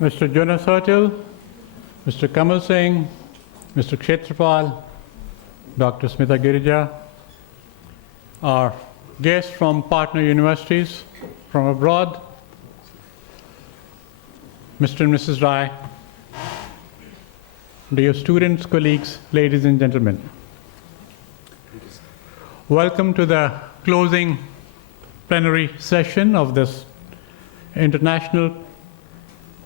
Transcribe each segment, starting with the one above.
Mr. Jonas Hertel, Mr. Kamal Singh, Mr. Kshetrapal, Dr. Smita Girija, our guests from partner universities from abroad, Mr. and Mrs. Rai, dear students, colleagues, ladies and gentlemen. Welcome to the closing plenary session of this International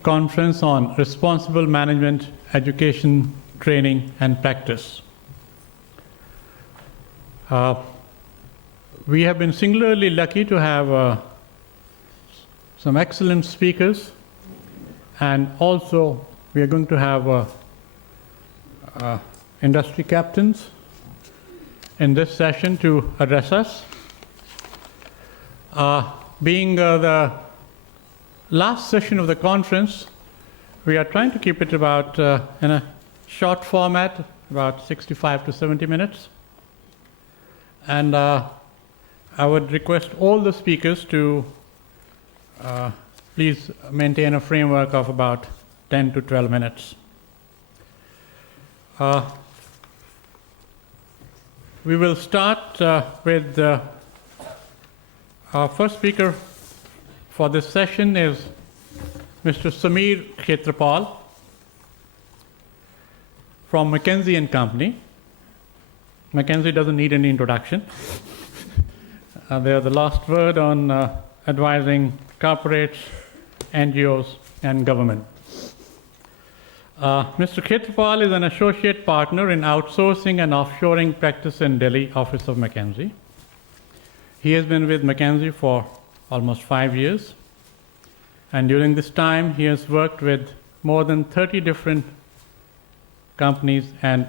Conference on Responsible Management, Education, Training and Practice. We have been singularly lucky to have some excellent speakers, and also we are going to have industry captains in this session to address us. Being the last session of the conference, we are trying to keep it about in a short format, about 65 to 70 minutes. And I would request all the speakers to please maintain a framework of about 10 to 12 minutes. We will start with our first speaker for this session is Mr. Samir Kshetrapal from McKinsey & Company. McKinsey doesn't need any introduction. They are the last word on advising corporates, NGOs, and government. Mr. Kshetrapal is an associate partner in outsourcing and offshoring practice in Delhi office of McKinsey. He has been with McKinsey for almost 5 years, and during this time he has worked with more than 30 different companies and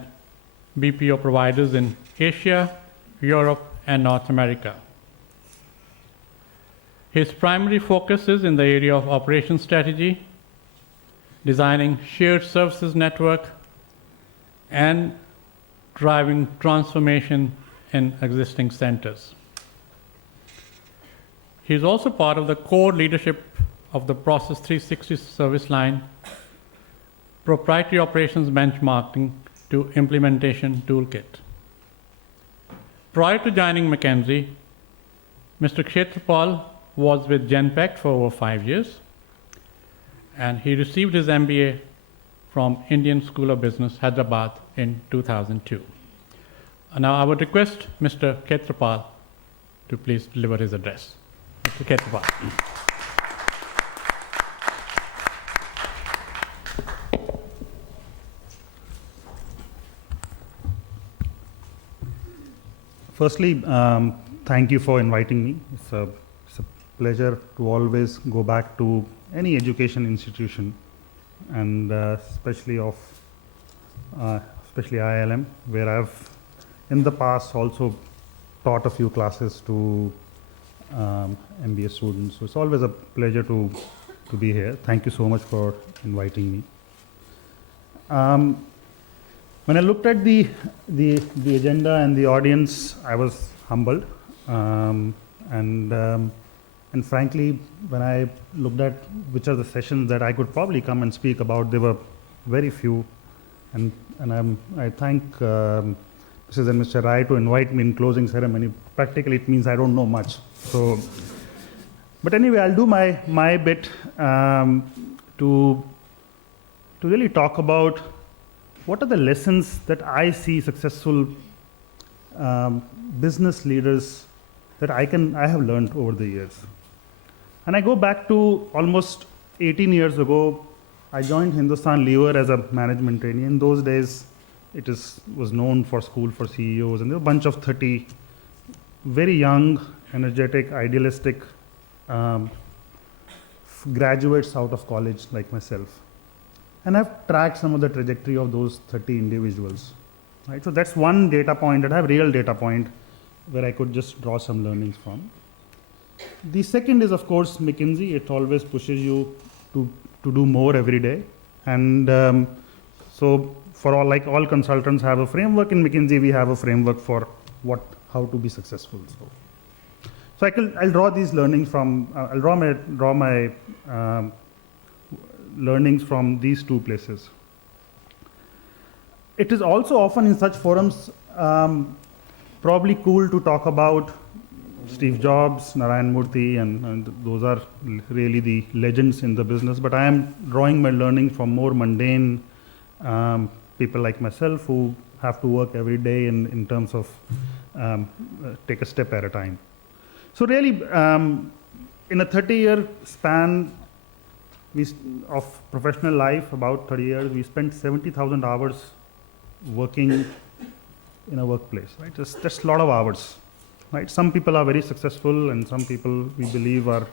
BPO providers in Asia, Europe, and North America. His primary focus is in the area of operations strategy, designing shared services network, and driving transformation in existing centers. He is also part of the core leadership of the Process 360 service line, proprietary operations benchmarking to implementation toolkit. Prior to joining McKinsey, Mr. Kshetrapal was with Genpact for over 5 years, and he received his MBA from Indian School of Business, Hyderabad in 2002. Now I would request Mr. Kshetrapal to please deliver his address. Mr. Kshetrapal. Firstly, thank you for inviting me. It's a pleasure to always go back to any education institution, and especially IIM, where I've in the past also taught a few classes to MBA students. So it's always a pleasure to be here. Thank you so much for inviting me. When I looked at the agenda and the audience, I was humbled, and frankly, when I looked at which are the sessions that I could probably come and speak about, there were very few, and I thank Mrs. and Mr. Rai to invite me in closing ceremony. Practically, it means I don't know much. So, but anyway, I'll do my bit to really talk about what are the lessons that I see successful business leaders that I have learned over the years. And I go back to almost 18 years ago. I joined Hindustan Lever as a management trainee. In those days, it was known for school for CEOs, and there were a bunch of 30 very young, energetic, idealistic graduates out of college like myself. And I've tracked some of the trajectory of those 30 individuals. Right? So that's one data point that I have real data point where I could just draw some learnings from. The second is, of course, McKinsey. It always pushes you to do more every day. And so for all consultants have a framework, in McKinsey we have a framework for how to be successful. So I'll draw these learnings from, I'll draw my learnings from these two places. It is also often in such forums probably cool to talk about Steve Jobs, Narayan Murthy, and those are really the legends in the business. But I am drawing my learning from more mundane people like myself who have to work every day in terms of take a step at a time. So really, in a 30-year span of professional life, about 30 years, we spent 70,000 hours working in a workplace, right? Just a lot of hours, right? Some people are very successful, and some people we believe are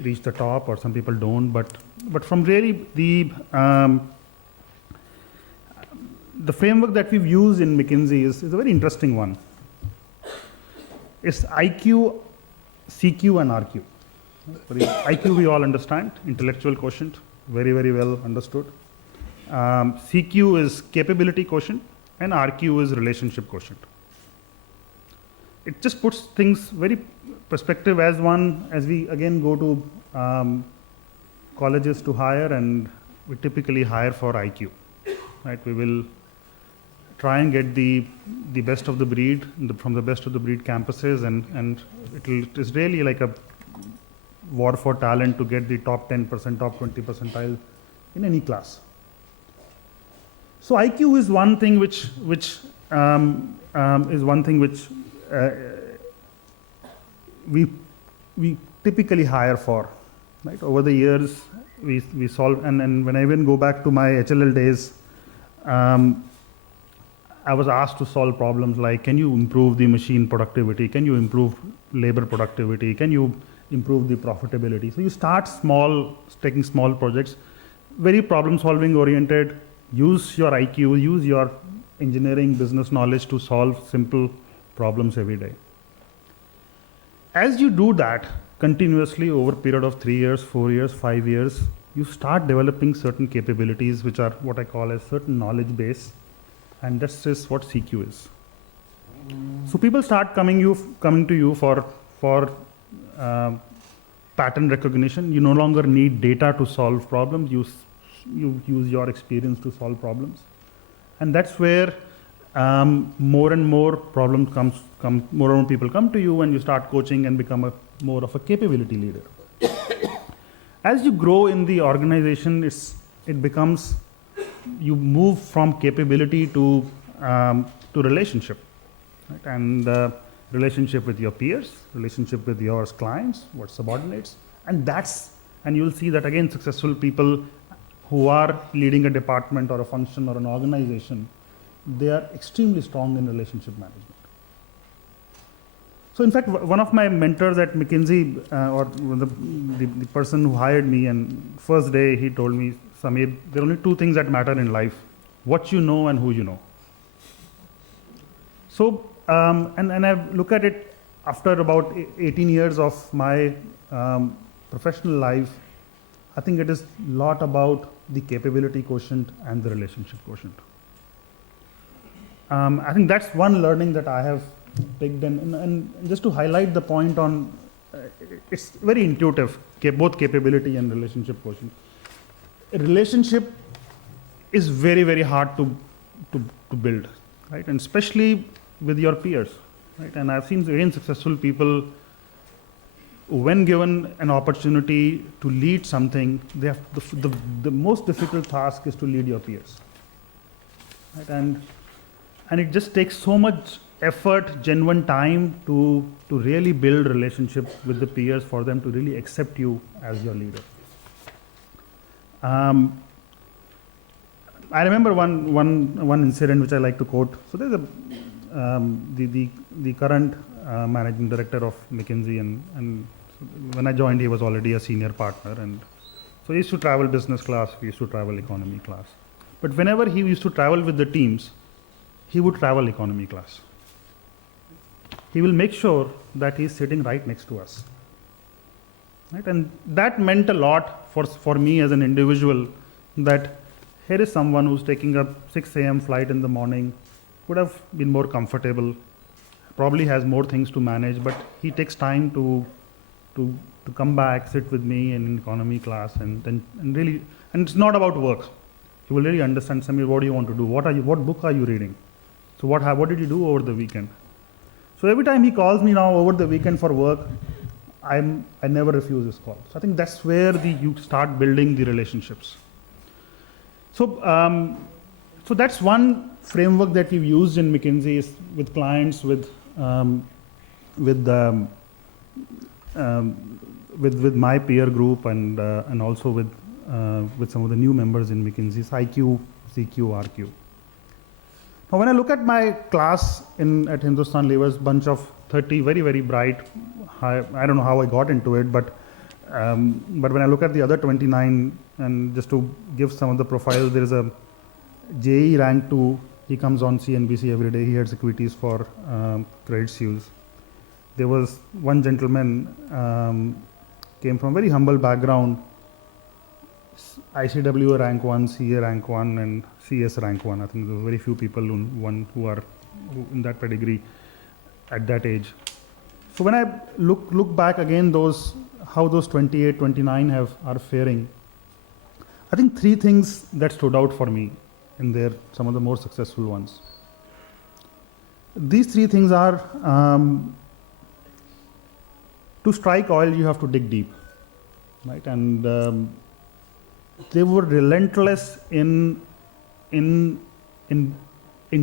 reach the top, or some people don't. But from really the framework that we've used in McKinsey is a very interesting one. It's IQ, CQ, and RQ. IQ we all understand, intellectual quotient, very, very well understood. CQ is capability quotient, and RQ is relationship quotient. It just puts things very perspective as we again go to colleges to hire, and we typically hire for IQ, right? We will try and get the best of the breed from the best of the breed campuses, and it is really like a war for talent to get the top 10%, top 20 percentile in any class. So IQ is one thing which we typically hire for, right? Over the years, we solve, and when I even go back to my HLL days, I was asked to solve problems like, can you improve the machine productivity? Can you improve labor productivity? Can you improve the profitability? So you start small, taking small projects, very problem solving oriented, use your IQ, use your engineering business knowledge to solve simple problems every day. As you do that continuously over a period of 3 years, 4 years, 5 years, you start developing certain capabilities which are what I call a certain knowledge base, and that's just what CQ is. So people start coming to you for pattern recognition. You no longer need data to solve problems. You use your experience to solve problems, and that's where more and more problems more and more people come to you, and you start coaching and become more of a capability leader. As you grow in the organization, it becomes, you move from capability to relationship, right? And relationship with your peers, relationship with your clients, what subordinates, and you'll see that again, successful people who are leading a department or a function or an organization, they are extremely strong in relationship management. So in fact, one of my mentors at McKinsey, or the person who hired me, and first day he told me, Samir, there are only two things that matter in life: what you know and who you know. So, and I look at it after about 18 years of my professional life, I think it is a lot about the capability quotient and the relationship quotient. I think that's one learning that I have picked in, and just to highlight the point on, it's very intuitive, both capability and relationship quotient. A relationship is very, very hard to build, right? And especially with your peers, right? And I've seen very successful people, when given an opportunity to lead something, they have the most difficult task is to lead your peers, right? And it just takes so much effort, genuine time to really build relationship with the peers for them to really accept you as your leader. I remember one incident which I like to quote. So there's the current managing director of McKinsey, and when I joined, he was already a senior partner, and so he used to travel business class, we used to travel economy class. But whenever he used to travel with the teams, he would travel economy class. He will make sure that he's sitting right next to us, right? And that meant a lot for me as an individual, that here is someone who's taking a 6 a.m. flight in the morning, could have been more comfortable, probably has more things to manage, but he takes time to to come back, sit with me in economy class, and really, and it's not about work. He will really understand, Samir, what do you want to do? What book are you reading? So what did you do over the weekend? So every time he calls me now over the weekend for work, I never refuse his call. So I think that's where you start building the relationships. So so that's one framework that we've used in McKinsey is with clients, with my peer group, and also with some of the new members in McKinsey's IQ, CQ, RQ. Now, when I look at my class at Hindustan Lever's, bunch of 30 very, very bright, I don't know how I got into it, but when I look at the other 29, and just to give some of the profiles, there is a JE rank 2, he comes on CNBC every day, he heads equities for Credit Suisse. There was one gentleman, came from a very humble background, ICW rank 1, CA rank 1, and CS rank 1. I think there are very few people who are in that pedigree at that age. So when I look back again, how those 28, 29 are faring, I think three things that stood out for me in some of the more successful ones. These three things are, to strike oil, you have to dig deep, right? And they were relentless in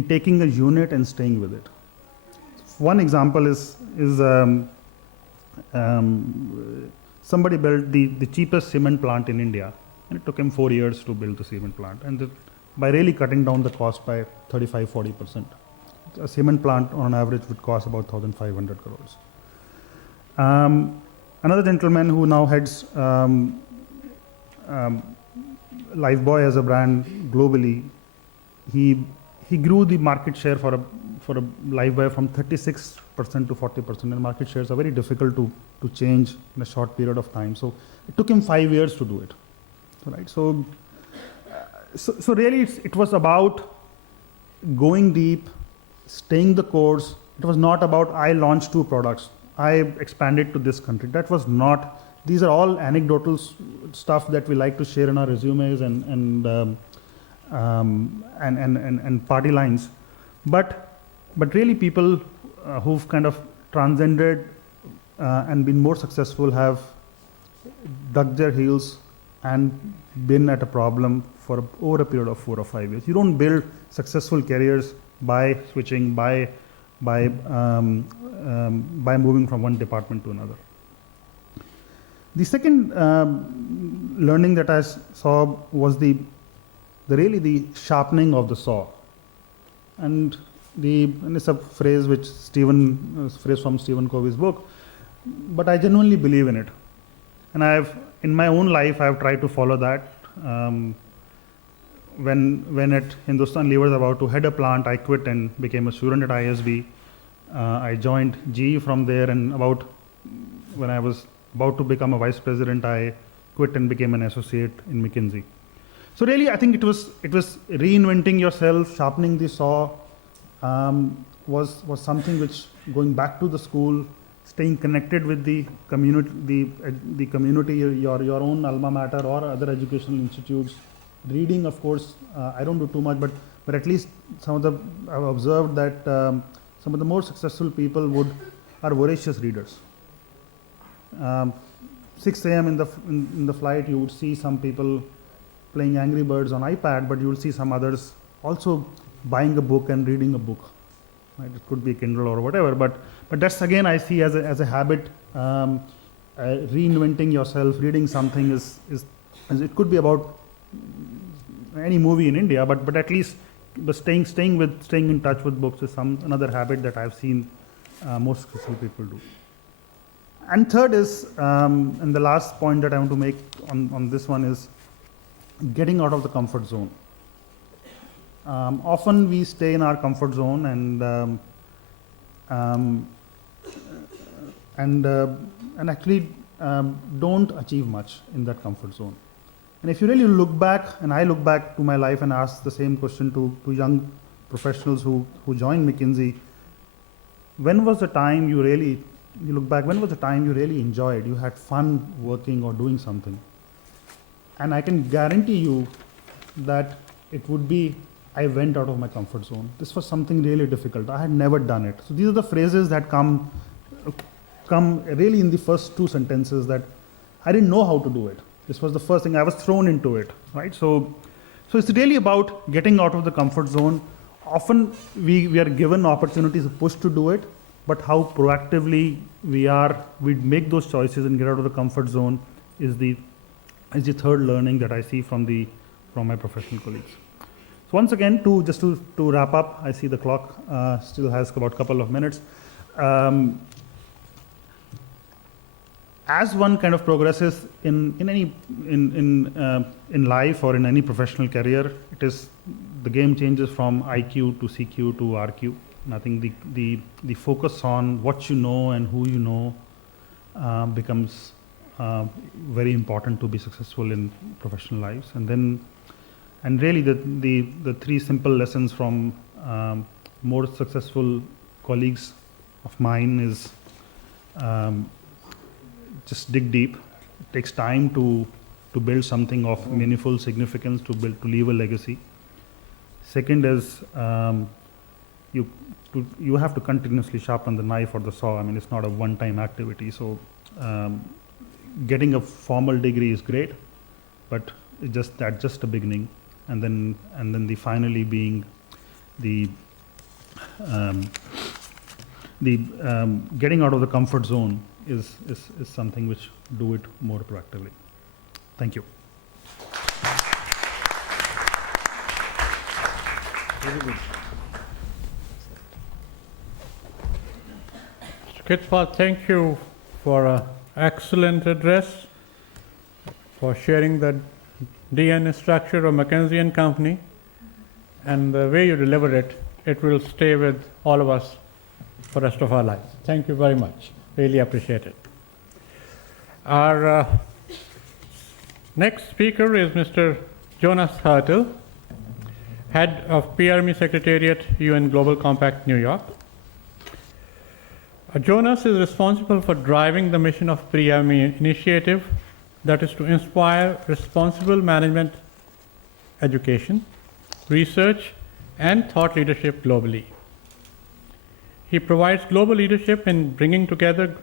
taking a unit and staying with it. One example is somebody built the cheapest cement plant in India, and it took him 4 years to build the cement plant, and by really cutting down the cost by 35-40%. A cement plant on average would cost about 1,500 crores. Another gentleman who now heads Lifebuoy as a brand globally, he grew the market share for a Lifebuoy from 36% to 40%, and market shares are very difficult to change in a short period of time. So it took him 5 years to do it, right? So really it was about going deep, staying the course. It was not about I launched 2 products, I expanded to this country. That was not. These are all anecdotal stuff that we like to share in our resumes and party lines, but really people who've kind of transcended and been more successful have dug their heels and been at a problem for over a period of 4 or 5 years. You don't build successful careers by switching, by moving from one department to another. The second learning that I saw was the sharpening of the saw, and it's a phrase from Stephen Covey's book, but I genuinely believe in it, and in my own life I've tried to follow that. When at Hindustan Lever was about to head a plant, I quit and became a student at ISB. I joined GE from there, and when I was about to become a vice president, I quit and became an associate in McKinsey. So really, I think it was reinventing yourself, sharpening the saw, was something which, going back to the school, staying connected with the community, your own alma mater or other educational institutes, reading, of course. I don't do too much, but at least I've observed that some of the more successful people are voracious readers. 6 a.m. in the flight, you would see some people playing Angry Birds on iPad, but you will see some others also buying a book and reading a book. Right? It could be Kindle or whatever, but that's again I see as a habit. Reinventing yourself, reading something is it could be about any movie in India, but at least staying in touch with books is another habit that I've seen most successful people do. And third is, and the last point that I want to make on this one is getting out of the comfort zone. Often we stay in our comfort zone and actually don't achieve much in that comfort zone. And if you really look back, and I look back to my life and ask the same question to young professionals who joined McKinsey, when was the time you really you look back, when was the time you really enjoyed, you had fun working or doing something? And I can guarantee you that it would be, I went out of my comfort zone. This was something really difficult. I had never done it. So these are the phrases that come really in the first two sentences, that I didn't know how to do it. This was the first thing, I was thrown into it, right? So it's really about getting out of the comfort zone. Often we are given opportunities, pushed to do it, but how proactively we make those choices and get out of the comfort zone is the third learning that I see from my professional colleagues. So once again, to wrap up, I see the clock still has about a couple of minutes. As one kind of progresses in life or in any professional career, the game changes from IQ to CQ to RQ. And I think the focus on what you know and who you know becomes very important to be successful in professional lives. And really the three simple lessons from more successful colleagues of mine is just dig deep. It takes time to build something of meaningful significance, to leave a legacy. Second is you have to continuously sharpen the knife or the saw. I mean, it's not a one-time activity. So getting a formal degree is great, but that's just a beginning. And then the finally being the getting out of the comfort zone is something which do it more proactively. Thank you. Very good. Mr. Kitswal, thank you for an excellent address, for sharing the DNA structure of McKinsey & Company, and the way you delivered it, it will stay with all of us for the rest of our lives. Thank you very much. Really appreciate it. Our next speaker is Mr. Jonas Hertel, Head of PRME Secretariat, UN Global Compact, New York. Jonas is responsible for driving the mission of PRME initiative, that is to inspire responsible management education, research, and thought leadership globally. He provides global leadership in bringing together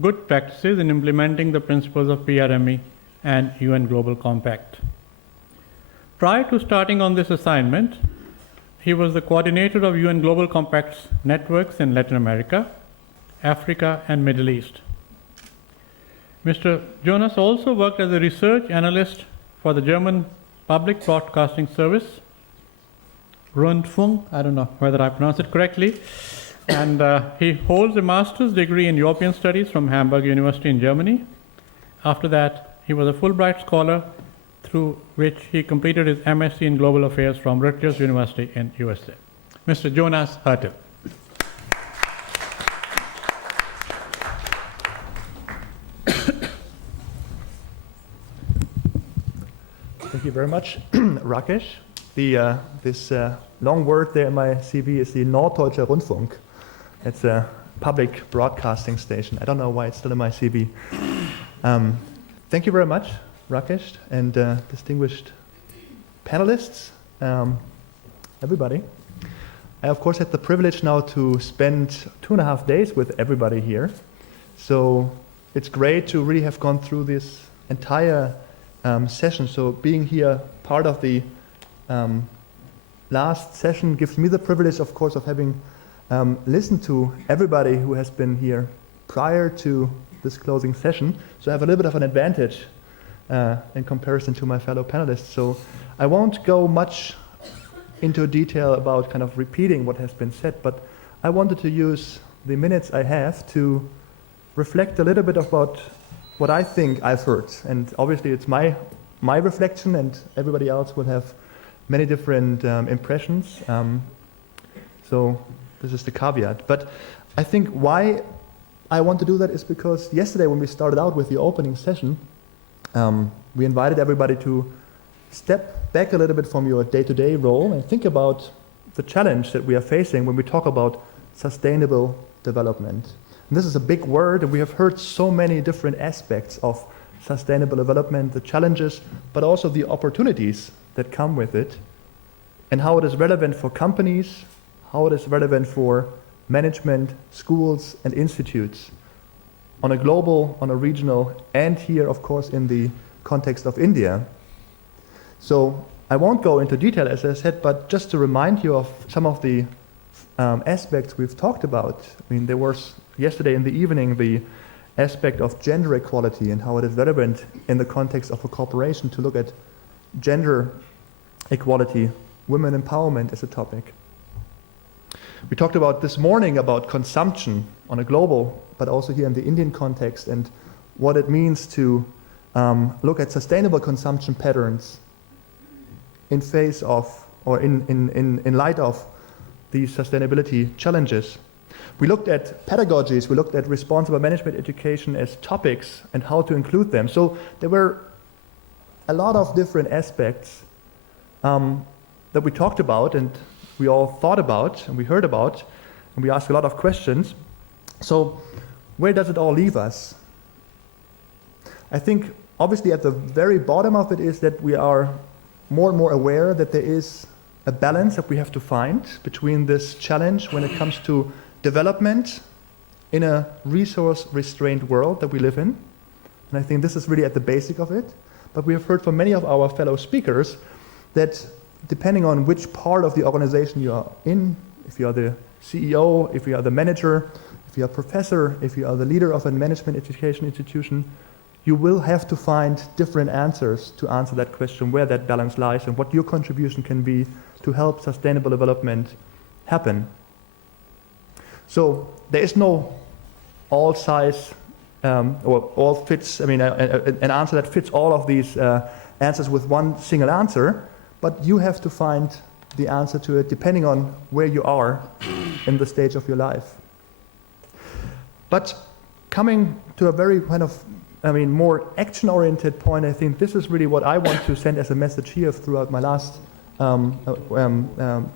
good practices in implementing the principles of PRME and UN Global Compact. Prior to starting on this assignment, he was the coordinator of UN Global Compact's networks in Latin America, Africa, and Middle East. Mr. Jonas also worked as a research analyst for the German Public Broadcasting Service, Rundfunk, I don't know whether I pronounced it correctly, and he holds a master's degree in European Studies from Hamburg University in Germany. After that, he was a Fulbright scholar, through which he completed his MSc in Global Affairs from Rutgers University in USA. Mr. Jonas Hertel. Thank you very much, Rakesh. This long word there in my CV is the Norddeutscher Rundfunk. It's a public broadcasting station. I don't know why it's still in my CV. Thank you very much, Rakesh, and distinguished panelists, everybody. I, of course, had the privilege now to spend 2.5 days with everybody here. So it's great to really have gone through this entire session. So being here part of the last session gives me the privilege, of course, of having listened to everybody who has been here prior to this closing session. So I have a little bit of an advantage in comparison to my fellow panelists. So I won't go much into detail about kind of repeating what has been said, but I wanted to use the minutes I have to reflect a little bit about what I think I've heard. And obviously it's my reflection, and everybody else will have many different impressions. So this is the caveat. But I think why I want to do that is because yesterday when we started out with the opening session, we invited everybody to step back a little bit from your day-to-day role and think about the challenge that we are facing when we talk about sustainable development. And this is a big word, and we have heard so many different aspects of sustainable development, the challenges, but also the opportunities that come with it, and how it is relevant for companies, how it is relevant for management, schools, and institutes on a global, on a regional, and here, of course, in the context of India. So I won't go into detail, as I said, but just to remind you of some of the aspects we've talked about. I mean, there was yesterday in the evening the aspect of gender equality and how it is relevant in the context of a corporation to look at gender equality, women empowerment as a topic. We talked about this morning about consumption on a global, but also here in the Indian context, and what it means to look at sustainable consumption patterns in face of, or in light of these sustainability challenges. We looked at pedagogies, we looked at responsible management education as topics and how to include them. So there were a lot of different aspects that we talked about and we all thought about and we heard about and we asked a lot of questions. So where does it all leave us? I think obviously at the very bottom of it is that we are more and more aware that there is a balance that we have to find between this challenge when it comes to development in a resource-restrained world that we live in. And I think this is really at the basic of it. But we have heard from many of our fellow speakers that depending on which part of the organization you are in, if you are the CEO, if you are the manager, if you are a professor, if you are the leader of a management education institution, you will have to find different answers to answer that question, where that balance lies and what your contribution can be to help sustainable development happen. So there is no all size or all fits, I mean, an answer that fits all of these answers with one single answer, but you have to find the answer to it depending on where you are in the stage of your life. But coming to a very kind of, I mean, more action-oriented point, I think this is really what I want to send as a message here throughout my last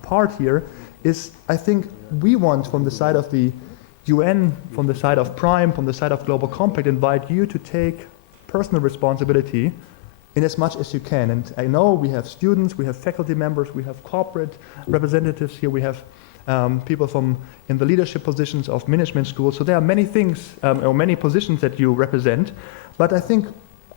part here, is I think we want from the side of the UN, from the side of Prime, from the side of Global Compact, invite you to take personal responsibility in as much as you can. And I know we have students, we have faculty members, we have corporate representatives here, we have people from in the leadership positions of management schools. So there are many things or many positions that you represent. But I think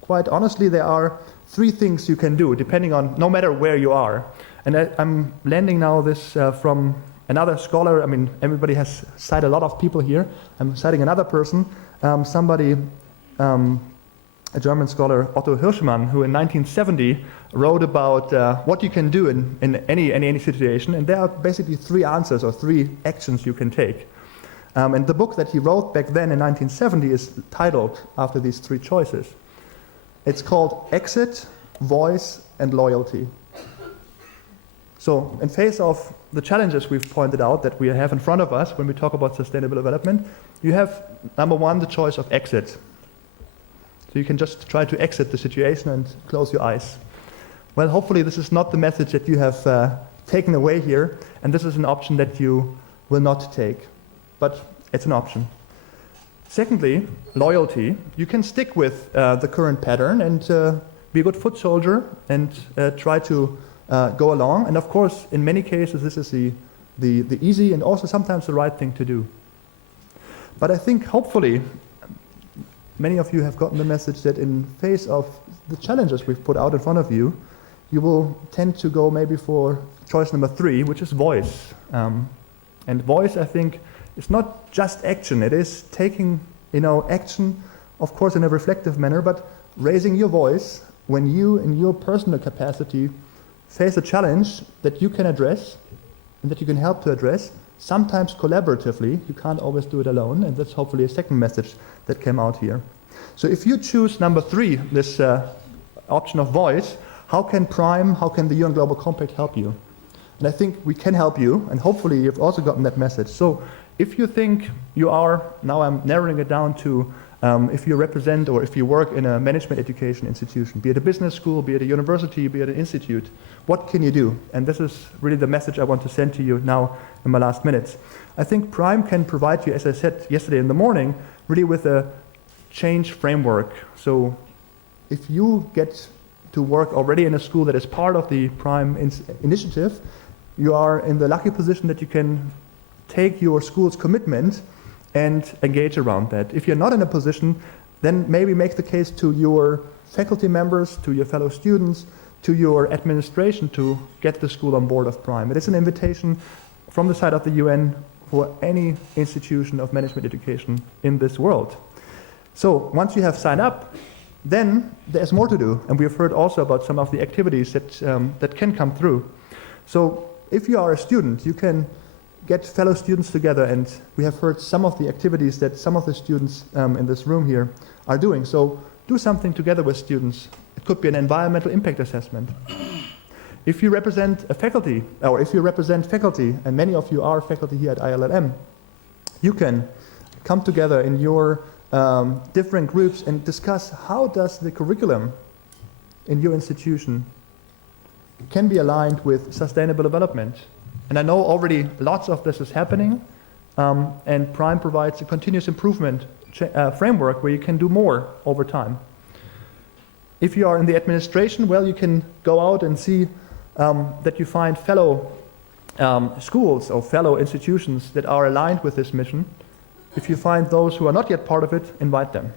quite honestly there are three things you can do depending on no matter where you are. And I'm landing now this from another scholar. I mean, everybody has cited a lot of people here. I'm citing another person, a German scholar, Otto Hirschmann, who in 1970 wrote about what you can do in any situation. And there are basically three answers or three actions you can take. And the book that he wrote back then in 1970 is titled after these three choices. It's called Exit, Voice, and Loyalty. So in face of the challenges we've pointed out that we have in front of us when we talk about sustainable development, you have, number one, the choice of exit. So you can just try to exit the situation and close your eyes. Well, hopefully this is not the message that you have taken away here, and this is an option that you will not take. But it's an option. Secondly, loyalty. You can stick with the current pattern and be a good foot soldier and try to go along. And of course, in many cases, this is the easy and also sometimes the right thing to do. But I think hopefully many of you have gotten the message that in face of the challenges we've put out in front of you, you will tend to go maybe for choice number 3, which is voice. And voice, I think, is not just action. It is taking, action, of course, in a reflective manner, but raising your voice when you, in your personal capacity, face a challenge that you can address and that you can help to address, sometimes collaboratively. You can't always do it alone, and that's hopefully a second message that came out here. So if you choose number 3, this option of voice, how can Prime, how can the UN Global Compact help you? And I think we can help you, and hopefully you've also gotten that message. So if you think you are, now I'm narrowing it down to If you represent or if you work in a management education institution, be it a business school, be it a university, be it an institute, what can you do? And this is really the message I want to send to you now in my last minutes. I think Prime can provide you, as I said yesterday in the morning, really with a change framework. So if you get to work already in a school that is part of the Prime initiative, you are in the lucky position that you can take your school's commitment and engage around that. If you're not in a position, then maybe make the case to your faculty members, to your fellow students, to your administration to get the school on board of Prime. It is an invitation from the side of the UN for any institution of management education in this world. So once you have signed up, then there's more to do. And we've heard also about some of the activities that can come through. So if you are a student, you can get fellow students together, and we have heard some of the activities that some of the students in this room here are doing. So do something together with students. It could be an environmental impact assessment. If you represent a faculty, or if you represent faculty, and many of you are faculty here at ILLM, you can come together in your different groups and discuss how does the curriculum in your institution can be aligned with sustainable development. And I know already lots of this is happening, and Prime provides a continuous improvement framework where you can do more over time. If you are in the administration, well, you can go out and see that you find fellow schools or fellow institutions that are aligned with this mission. If you find those who are not yet part of it, invite them.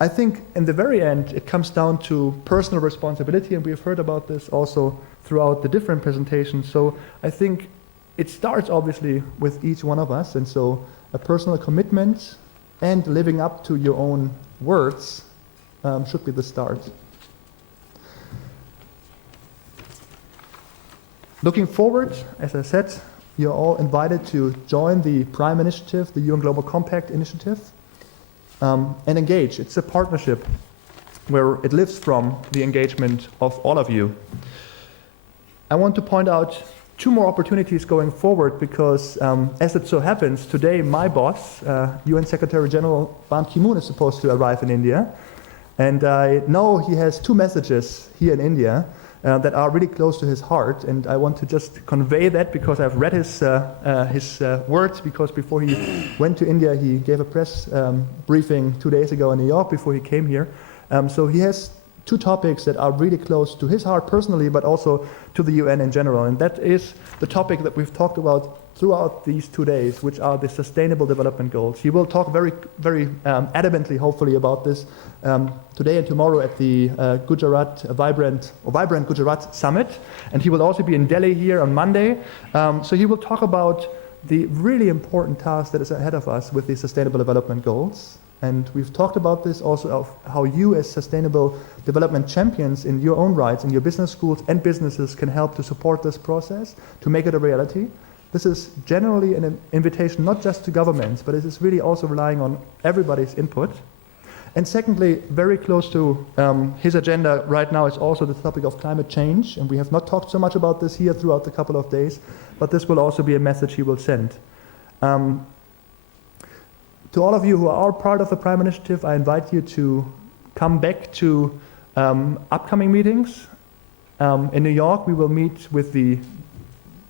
I think in the very end, it comes down to personal responsibility, and we've heard about this also throughout the different presentations. So I think it starts obviously with each one of us, and so a personal commitment and living up to your own words should be the start. Looking forward, as I said, you're all invited to join the Prime Initiative, the UN Global Compact Initiative, and engage. It's a partnership where it lives from the engagement of all of you. I want to point out two more opportunities going forward because, as it so happens, today my boss, UN Secretary General Ban Ki-moon, is supposed to arrive in India. And I know he has two messages here in India that are really close to his heart, and I want to just convey that because I've read his words, because before he went to India, he gave a press briefing 2 days ago in New York before he came here. So he has two topics that are really close to his heart personally, but also to the UN in general, and that is the topic that we've talked about throughout these 2 days, which are the Sustainable Development Goals. He will talk very adamantly, hopefully, about this today and tomorrow at the Vibrant Gujarat Summit, and he will also be in Delhi here on Monday. So he will talk about the really important task that is ahead of us with the Sustainable Development Goals. And we've talked about this also, of how you as sustainable development champions in your own rights, in your business schools and businesses, can help to support this process, to make it a reality. This is generally an invitation not just to governments, but it is really also relying on everybody's input. And secondly, very close to his agenda right now is also the topic of climate change. And we have not talked so much about this here throughout the couple of days, but this will also be a message he will send. To all of you who are part of the Prime Initiative, I invite you to come back to upcoming meetings. In New York, we will meet with the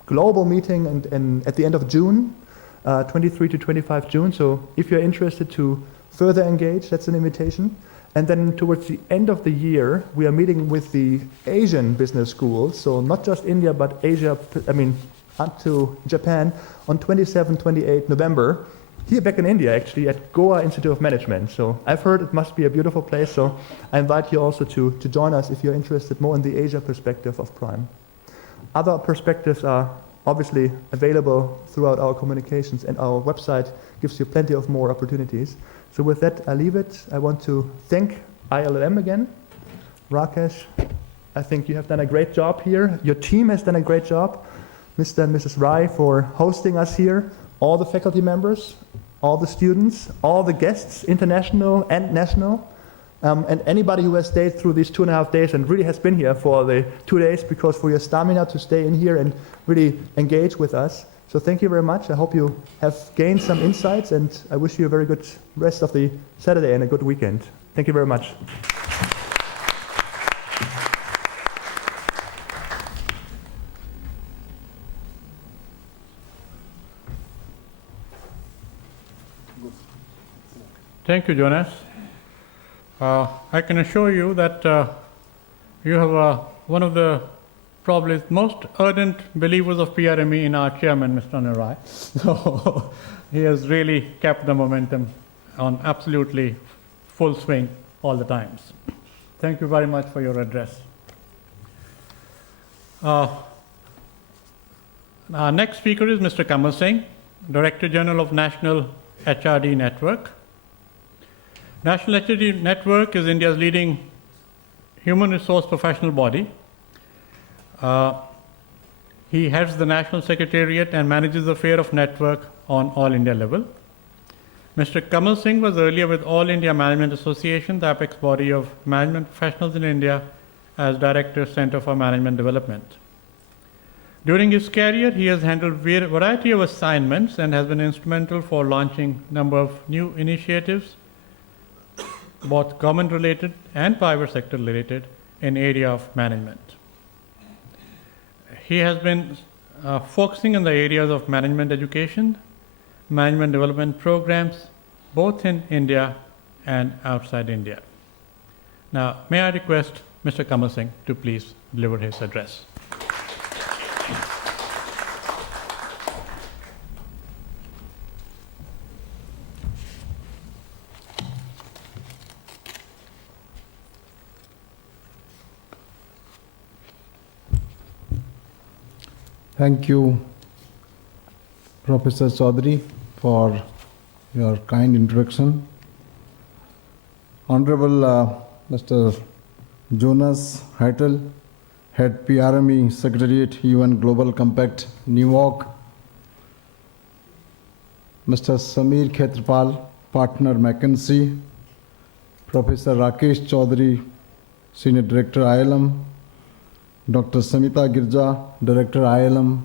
global meeting and at the end of June, 23 to 25 June. So if you're interested to further engage, that's an invitation. And then towards the end of the year, we are meeting with the Asian business schools. So not just India, but Asia, up to Japan on 27, 28 November. Here back in India, actually, at Goa Institute of Management. So I've heard it must be a beautiful place, so I invite you also to join us if you're interested more in the Asia perspective of Prime. Other perspectives are obviously available throughout our communications, and our website gives you plenty of more opportunities. So with that, I leave it. I want to thank ILLM again. Rakesh, I think you have done a great job here. Your team has done a great job. Mr. and Mrs. Rai for hosting us here. All the faculty members, all the students, all the guests, international and national, and anybody who has stayed through these 2.5 days and really has been here for the 2 days, because for your stamina to stay in here and really engage with us. So thank you very much. I hope you have gained some insights, and I wish you a very good rest of the Saturday and a good weekend. Thank you very much. Thank you, Jonas. I can assure you that you have one of the probably most ardent believers of PRME in our chairman, Mr. Narai. So he has really kept the momentum on absolutely full swing all the times. Thank you very much for your address. Our next speaker is Mr. Kamal Singh, Director General of National HRD Network. National HRD Network is India's leading human resource professional body. He heads the National Secretariat and manages the affair of network on All India level. Mr. Kamal Singh was earlier with All India Management Association, the apex body of management professionals in India, as Director, Center for Management Development. During his career, he has handled a variety of assignments and has been instrumental for launching a number of new initiatives, both government-related and private sector-related, in area of management. He has been focusing on the areas of management education, management development programs, both in India and outside India. Now, may I request Mr. Kamal Singh to please deliver his address. Thank you, Professor Chaudhary, for your kind introduction. Honorable Mr. Jonas Heitel, Head PRME Secretariat, UN Global Compact, New York. Mr. Samir Khetrapal, Partner McKinsey. Professor Rakesh Chaudhary, Senior Director ILM. Dr. Samita Girja, Director ILM,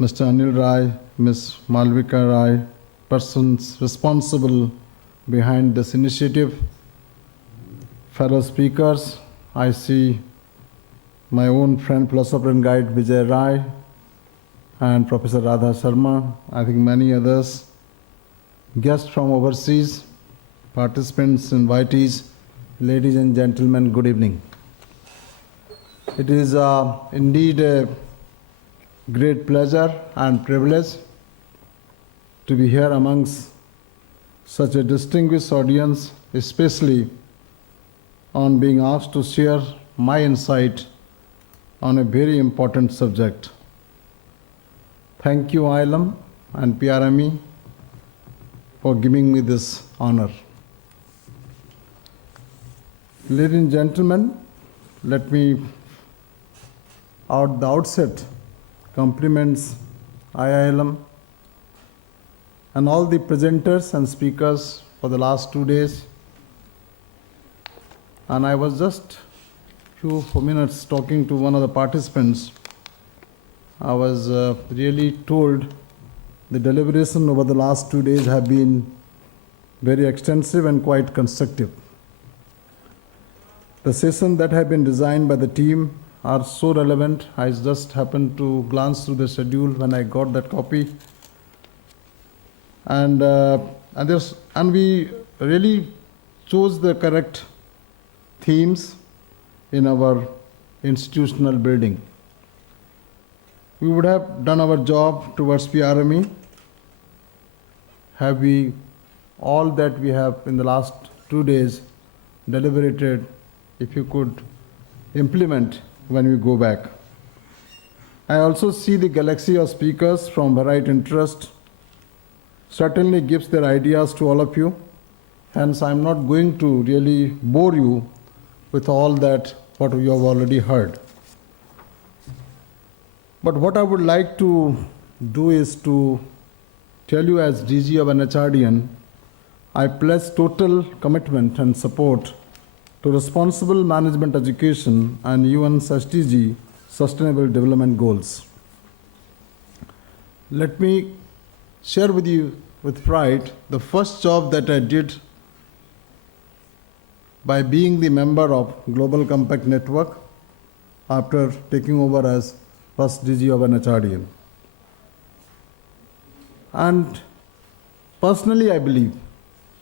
Mr. Anil Rai, Ms. Malvika Rai, persons responsible behind this initiative, fellow speakers, I see my own friend, philosopher and guide Vijay Rai, and Professor Radha Sharma, I think many others, guests from overseas, participants, invitees, ladies and gentlemen, good evening. It is indeed a great pleasure and privilege to be here amongst such a distinguished audience, especially on being asked to share my insight on a very important subject. Thank you, ILM and PRME, for giving me this honor. Ladies and gentlemen, let me at the outset compliments IILM and all the presenters and speakers for the last 2 days. And I was just few minutes talking to one of the participants. I was really told the deliberation over the last 2 days have been very extensive and quite constructive. The sessions that have been designed by the team are so relevant. I just happened to glance through the schedule when I got that copy. And we really chose the correct themes in our institutional building. We would have done our job towards PRME have we all that we have in the last 2 days deliberated, if you could implement when we go back. I also see the galaxy of speakers from varied interest certainly gives their ideas to all of you. Hence, I'm not going to really bore you with all that what you have already heard. But what I would like to do is to tell you as DG of an HRDN, I pledge total commitment and support to responsible management education and UN's SDG Sustainable Development Goals. let me share with you with pride the first job that I did by being the member of Global Compact Network after taking over as first DG of NHRDL. And personally, I believe,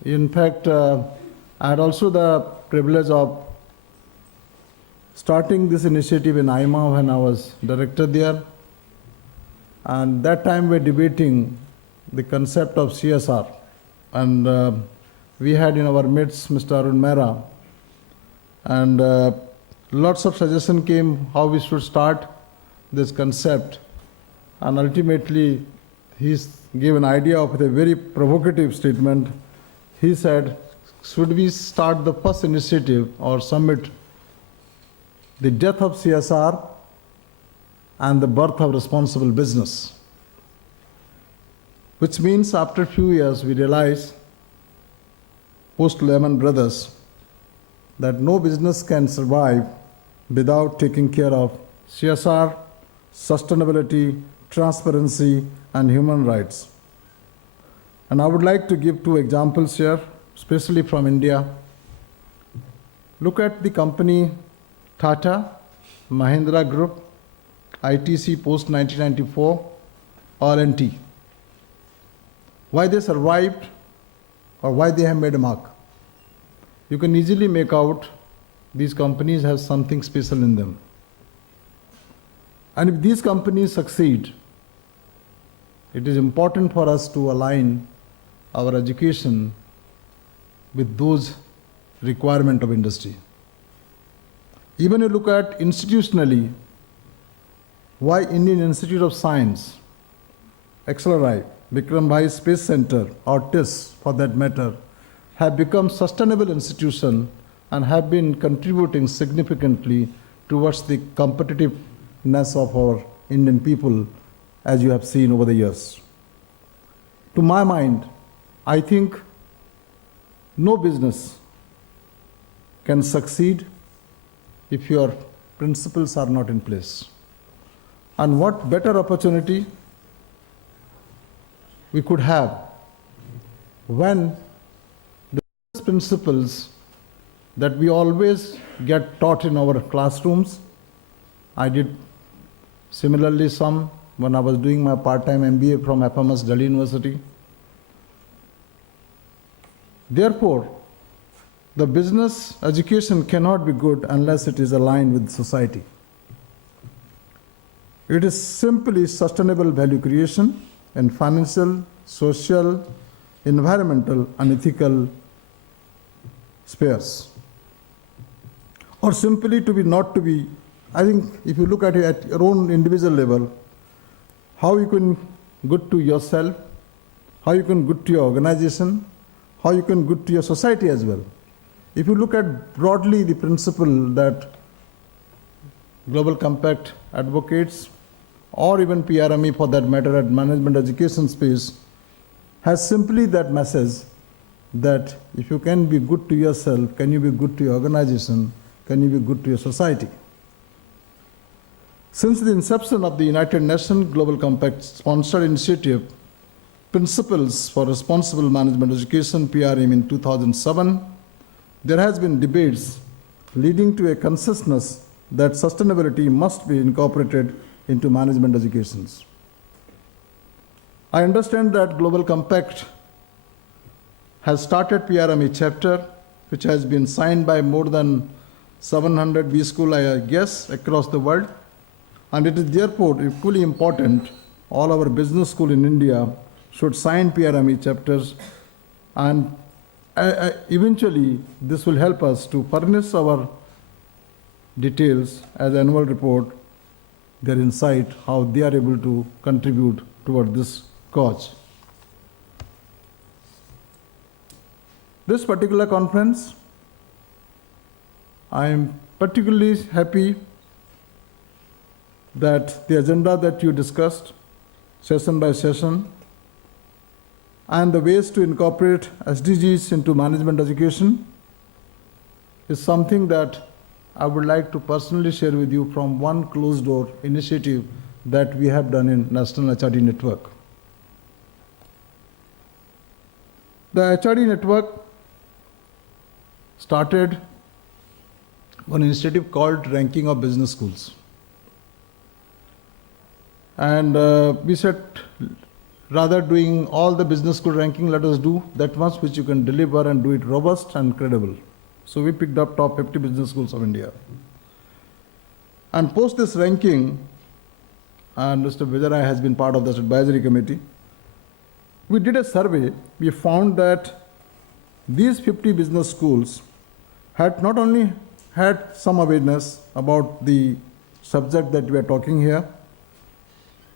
in fact, I had also the privilege of starting this initiative in IMA when I was director there. And that time we were debating the concept of CSR. And we had in our midst Mr. Arun Mehra. And lots of suggestions came how we should start this concept. And ultimately, he gave an idea of a very provocative statement. He said, should we start the first initiative or summit, the death of CSR and the birth of responsible business? Which means after a few years, we realized, post Lehman Brothers, that no business can survive without taking care of CSR, sustainability, transparency, and human rights. And I would like to give two examples here, especially from India. Look at the company Tata, Mahindra Group, ITC post 1994, L&T. Why they survived or why they have made a mark? You can easily make out these companies have something special in them. And if these companies succeed, it is important for us to align our education with those requirements of industry. Even you look at institutionally, why Indian Institute of Science, XLRI, Vikram Bhai Space Center, or TIS for that matter, have become sustainable institution and have been contributing significantly towards the competitiveness of our Indian people, as you have seen over the years. To my mind, I think no business can succeed if your principles are not in place. And what better opportunity we could have when the principles that we always get taught in our classrooms. I did similarly some when I was doing my part-time MBA from FMS Delhi University. Therefore, the business education cannot be good unless it is aligned with society. It is simply sustainable value creation in financial, social, environmental, and ethical spheres. Or simply to be not to be, I think if you look at it at your own individual level, how you can good to yourself, how you can good to your organization, how you can good to your society as well. If you look at broadly the principle that Global Compact advocates, or even PRME for that matter at management education space, has simply that message that if you can be good to yourself, can you be good to your organization, can you be good to your society? Since the inception of the United Nations Global Compact sponsored initiative, Principles for Responsible Management Education, PRM, in 2007, there has been debates leading to a consensus that sustainability must be incorporated into management educations. I understand that Global Compact has started PRME chapter, which has been signed by more than 700 B schools, I guess, across the world. And it is therefore equally important all our business schools in India should sign PRME chapters, and eventually this will help us to furnish our details as annual report, their insight, how they are able to contribute toward this cause. This particular conference, I am particularly happy that the agenda that you discussed, session by session, and the ways to incorporate SDGs into management education is something that I would like to personally share with you from one closed door initiative that we have done in National HRD Network. The HRD network started one initiative called Ranking of Business Schools. And we said, rather doing all the business school ranking, let us do that much which you can deliver and do it robust and credible. So we picked up top 50 business schools of India. And post this ranking, and Mr. Vijay has been part of this advisory committee, we did a survey. We found that these 50 business schools had not only had some awareness about the subject that we are talking here,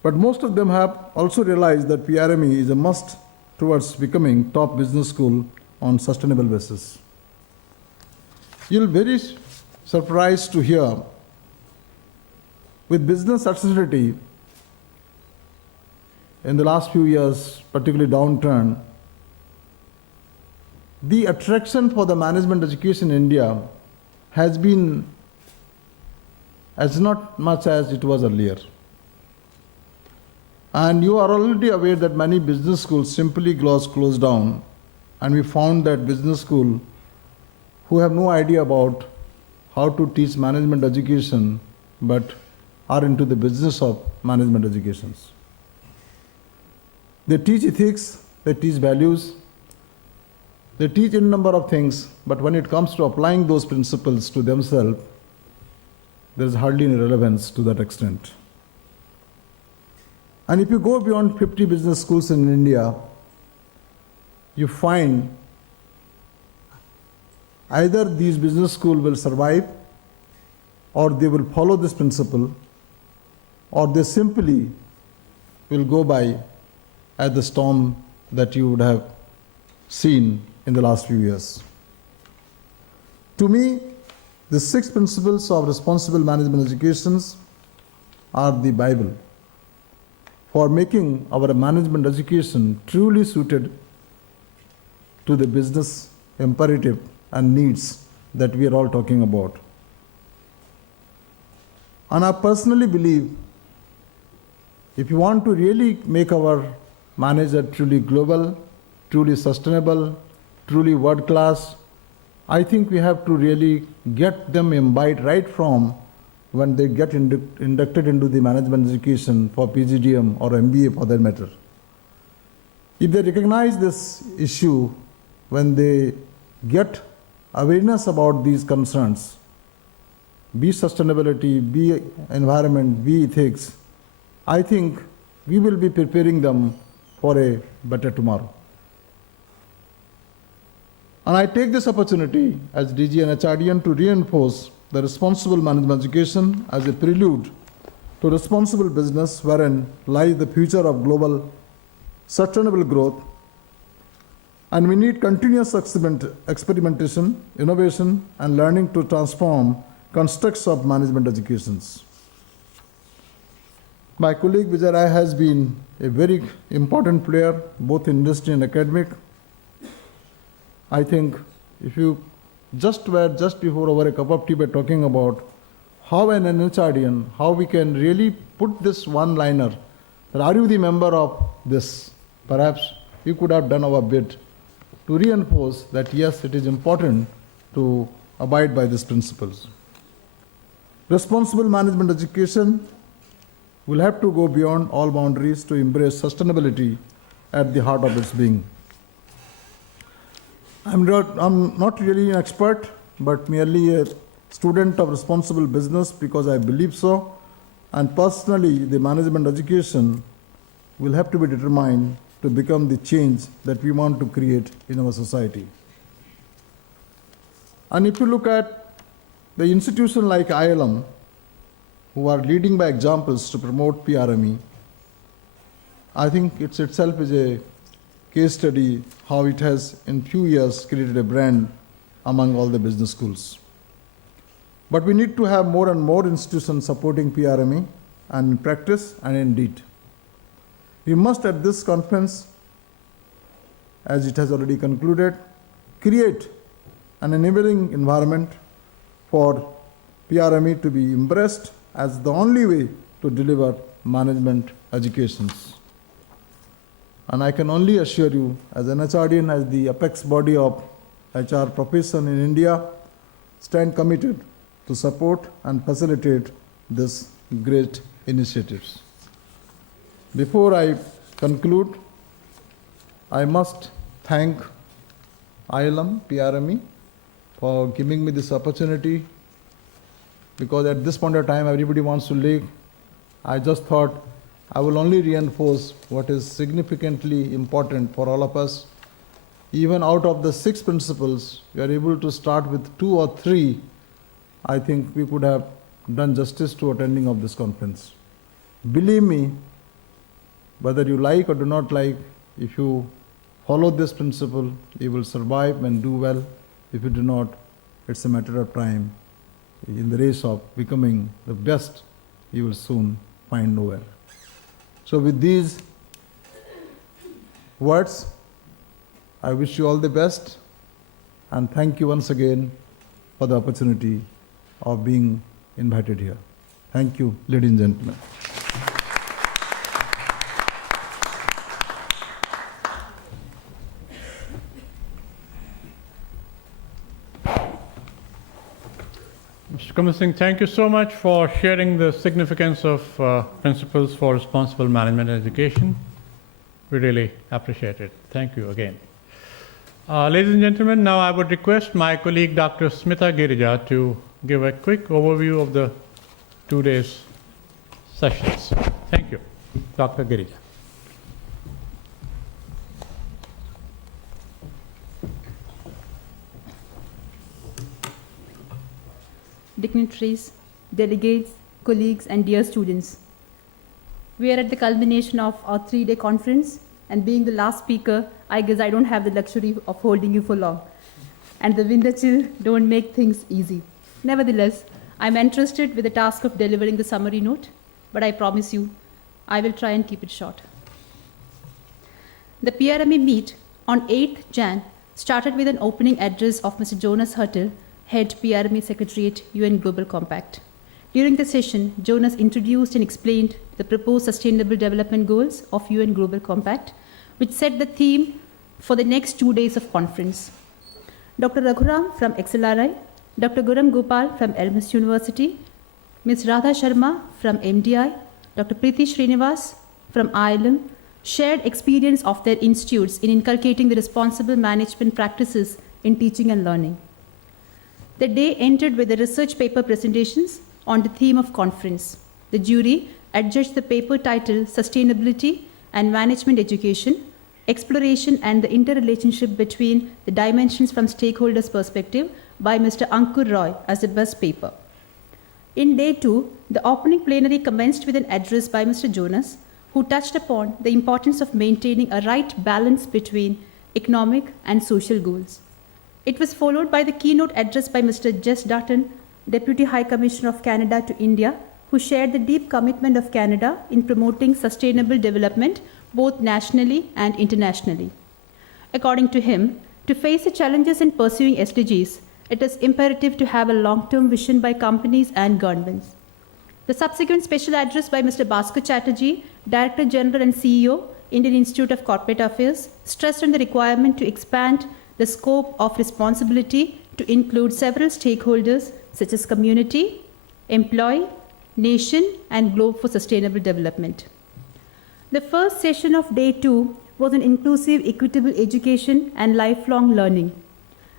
but most of them have also realized that PRME is a must towards becoming top business school on sustainable basis. You'll be very surprised to hear, with business accessibility in the last few years, particularly downturn, the attraction for the management education in India has been as not much as it was earlier. And you are already aware that many business schools simply closed down, and we found that business schools who have no idea about how to teach management education but are into the business of management educations. They teach ethics, they teach values, they teach a number of things, but when it comes to applying those principles to themselves, there is hardly any relevance to that extent. And if you go beyond 50 business schools in India, you find either these business schools will survive, or they will follow this principle, or they simply will go by as the storm that you would have seen in the last few years. To me, the 6 principles of responsible management educations are the Bible for making our management education truly suited to the business imperative and needs that we are all talking about. And I personally believe if you want to really make our manager truly global, truly sustainable, truly world class, I think we have to really get them imbibed right from when they get inducted into the management education for PGDM or MBA for that matter. If they recognize this issue, when they get awareness about these concerns, be sustainability, be environment, be ethics, I think we will be preparing them for a better tomorrow. And I take this opportunity as DG and HRDN to reinforce the responsible management education as a prelude to responsible business wherein lies the future of global sustainable growth. And we need continuous experimentation, innovation, and learning to transform constructs of management educations. My colleague Vijay Rai has been a very important player, both in industry and academic. I think if you just before over a cup of tea were talking about how an HRDN, how we can really put this one-liner, that are you the member of this? Perhaps we could have done our bit to reinforce that yes, it is important to abide by these principles. Responsible management education will have to go beyond all boundaries to embrace sustainability at the heart of its being. I'm not really an expert, but merely a student of responsible business because I believe so. And personally, the management education will have to be determined to become the change that we want to create in our society. And if you look at the institution like ILM, who are leading by examples to promote PRME, I think it itself is a case study how it has in few years created a brand among all the business schools. But we need to have more and more institutions supporting PRME and in practice and in deed. We must at this conference, as it has already concluded, create an enabling environment for PRME to be embraced as the only way to deliver management educations. And I can only assure you, as NHRD and as the apex body of HR profession in India, stand committed to support and facilitate this great initiatives. Before I conclude, I must thank ILM, PRME, for giving me this opportunity, because at this point of time everybody wants to leave. I just thought I will only reinforce what is significantly important for all of us. Even out of the 6 principles, we are able to start with 2 or 3. I think we could have done justice to attending of this conference. Believe me, whether you like or do not like, if you follow this principle, you will survive and do well. If you do not, it's a matter of time. In the race of becoming the best, you will soon find nowhere. So with these words, I wish you all the best, and thank you once again for the opportunity of being invited here. Thank you, ladies and gentlemen. Mr. Kumar Singh, thank you so much for sharing the significance of principles for responsible management education. We really appreciate it. Thank you again. Ladies and gentlemen, now I would request my colleague Dr. Smita Girija to give a quick overview of the 2 days sessions. Thank you. Dr. Girija. Dignitaries, delegates, colleagues, and dear students. We are at the culmination of our 3-day conference, and being the last speaker, I guess I don't have the luxury of holding you for long. And the winter chill don't make things easy. Nevertheless, I'm entrusted with the task of delivering the summary note, but I promise you, I will try and keep it short. The PRME meet on 8th Jan started with an opening address of Mr. Jonas Hertel, Head PRME Secretariat, UN Global Compact. During the session, Jonas introduced and explained the proposed Sustainable Development Goals of UN Global Compact, which set the theme for the next 2 days of conference. Dr. Raghuram from XLRI, Dr. Guram Gopal from Elmhurst University, Ms. Radha Sharma from MDI, Dr. Preeti Srinivas from ILM shared experience of their institutes in inculcating the responsible management practices in teaching and learning. The day ended with the research paper presentations on the theme of conference. The jury adjudged the paper titled Sustainability and Management Education, Exploration and the Interrelationship Between the Dimensions from Stakeholders' Perspective by Mr. Ankur Roy as the best paper. In day 2, the opening plenary commenced with an address by Mr. Jonas, who touched upon the importance of maintaining a right balance between economic and social goals. It was followed by the keynote address by Mr. Jess Dutton, Deputy High Commissioner of Canada to India, who shared the deep commitment of Canada in promoting sustainable development both nationally and internationally. According to him, to face the challenges in pursuing SDGs, it is imperative to have a long-term vision by companies and governments. The subsequent special address by Mr. Bhaskar Chatterjee, Director General and CEO, Indian Institute of Corporate Affairs, stressed on the requirement to expand the scope of responsibility to include several stakeholders such as community, employee, nation, and globe for sustainable development. The first session of day 2 was on inclusive, equitable education and lifelong learning.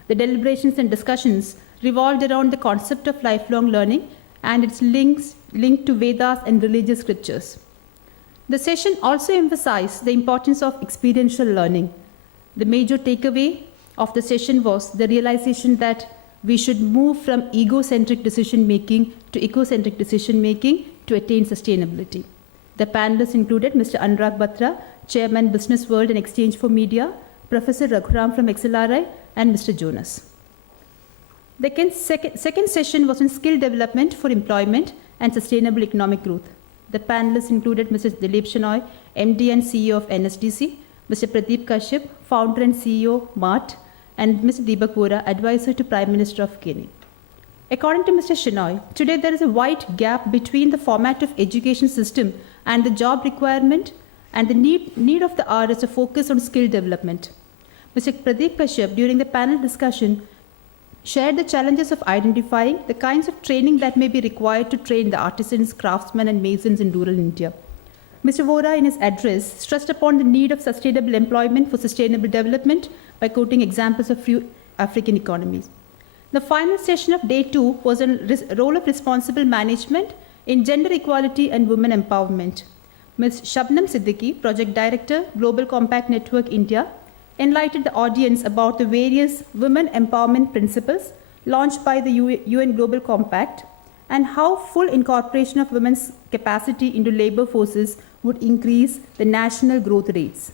The deliberations and discussions revolved around the concept of lifelong learning and its links linked to Vedas and religious scriptures. The session also emphasized the importance of experiential learning. The major takeaway of the session was the realization that we should move from egocentric decision-making to ecocentric decision-making to attain sustainability. The panelists included Mr. Anurag Batra, Chairman, Business World and Exchange for Media, Professor Raghuram from XLRI, and Mr. Jonas. The second session was on skill development for employment and sustainable economic growth. The panelists included Mr. Dilip Shenoy, MD and CEO of NSDC, Mr. Pradeep Kashyap, founder and CEO, MART, and Mr. Deepak Vora, advisor to Prime Minister of Kenya. According to Mr. Shenoy, today there is a wide gap between the format of education system and the job requirement and the need of the hour is to focus on skill development. Mr. Pradeep Kashyap, during the panel discussion, shared the challenges of identifying the kinds of training that may be required to train the artisans, craftsmen, and masons in rural India. Mr. Vora, in his address, stressed upon the need of sustainable employment for sustainable development by quoting examples of few African economies. The final session of day 2 was on role of responsible management in gender equality and women empowerment. Ms. Shabnam Siddiqui, Project Director, Global Compact Network India, enlightened the audience about the various women empowerment principles launched by the UN Global Compact and how full incorporation of women's capacity into labor forces would increase the national growth rates.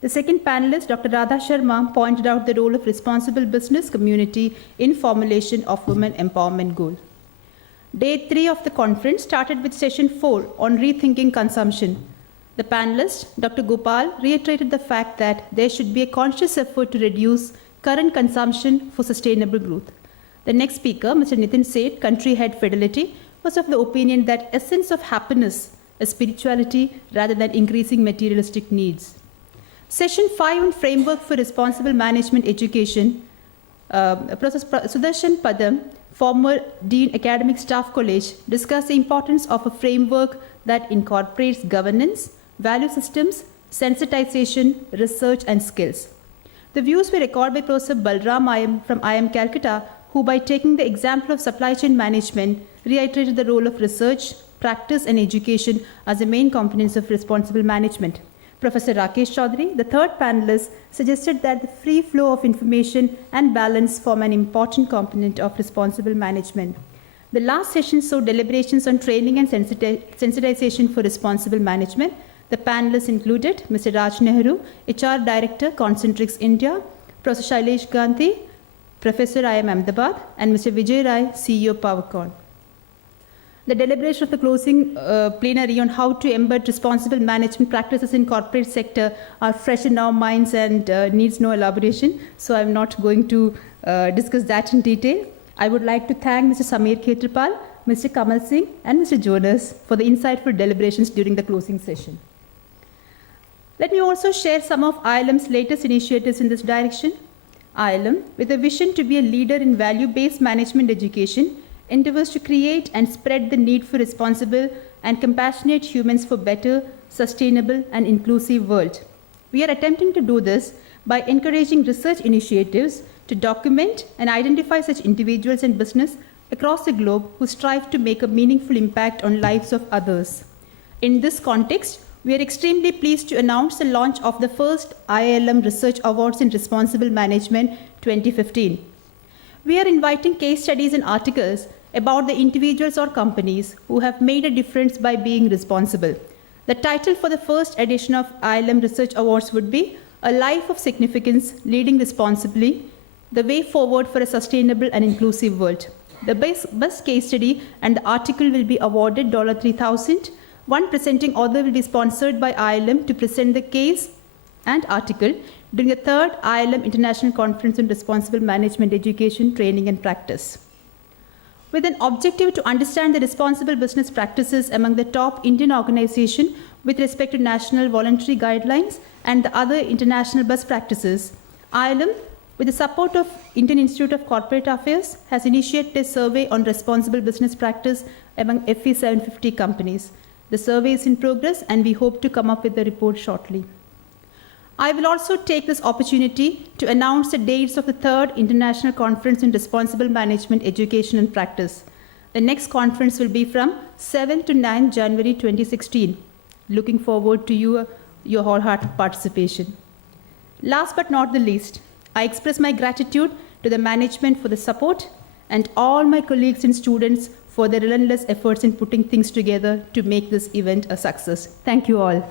The second panelist, Dr. Radha Sharma, pointed out the role of responsible business community in formulation of women empowerment goal. Day 3 of the conference started with session 4 on rethinking consumption. The panelist, Dr. Gopal, reiterated the fact that there should be a conscious effort to reduce current consumption for sustainable growth. The next speaker, Mr. Nitin Seth, country head Fidelity, was of the opinion that essence of happiness is spirituality rather than increasing materialistic needs. Session 5 on framework for responsible management education, Professor Sudarshan Padam, former Dean Academic Staff College, discussed the importance of a framework that incorporates governance, value systems, sensitization, research, and skills. The views were recorded by Professor Balram IM from IIM Calcutta, who, by taking the example of supply chain management, reiterated the role of research, practice, and education as the main components of responsible management. Professor Rakesh Chaudhary, the third panelist, suggested that the free flow of information and balance form an important component of responsible management. The last session saw deliberations on training and sensitization for responsible management. The panelists included Mr. Raj Nehru, HR Director, Concentrix India, Professor Shailesh Gandhi, Professor IIM Ahmedabad, and Mr. Vijay Rai, CEO Powercon. The deliberation of the closing plenary on how to embed responsible management practices in corporate sector are fresh in our minds and needs no elaboration, so I'm not going to discuss that in detail. I would like to thank Mr. Samir Khetrapal, Mr. Kamal Singh, and Mr. Jonas for the insightful deliberations during the closing session. Let me also share some of ILM's latest initiatives in this direction. ILM, with a vision to be a leader in value-based management education, endeavors to create and spread the need for responsible and compassionate humans for better, sustainable, and inclusive world. We are attempting to do this by encouraging research initiatives to document and identify such individuals and business across the globe who strive to make a meaningful impact on lives of others. In this context, we are extremely pleased to announce the launch of the first IILM Research Awards in Responsible Management 2015. We are inviting case studies and articles about the individuals or companies who have made a difference by being responsible. The title for the first edition of IILM Research Awards would be A Life of Significance, Leading Responsibly, The Way Forward for a Sustainable and Inclusive World. The best case study and the article will be awarded $3,000. One presenting author will be sponsored by IILM to present the case and article during the third IILM International Conference on Responsible Management Education, Training and Practice. With an objective to understand the responsible business practices among the top Indian organizations with respect to national voluntary guidelines and the other international best practices, IILM, with the support of Indian Institute of Corporate Affairs, has initiated a survey on responsible business practice among FE 750 companies. The survey is in progress and we hope to come up with the report shortly. I will also take this opportunity to announce the dates of the third International Conference on Responsible Management Education and Practice. The next conference will be from 7 to 9 January 2016. Looking forward to your wholehearted participation. Last but not the least, I express my gratitude to the management for the support and all my colleagues and students for their relentless efforts in putting things together to make this event a success. Thank you all.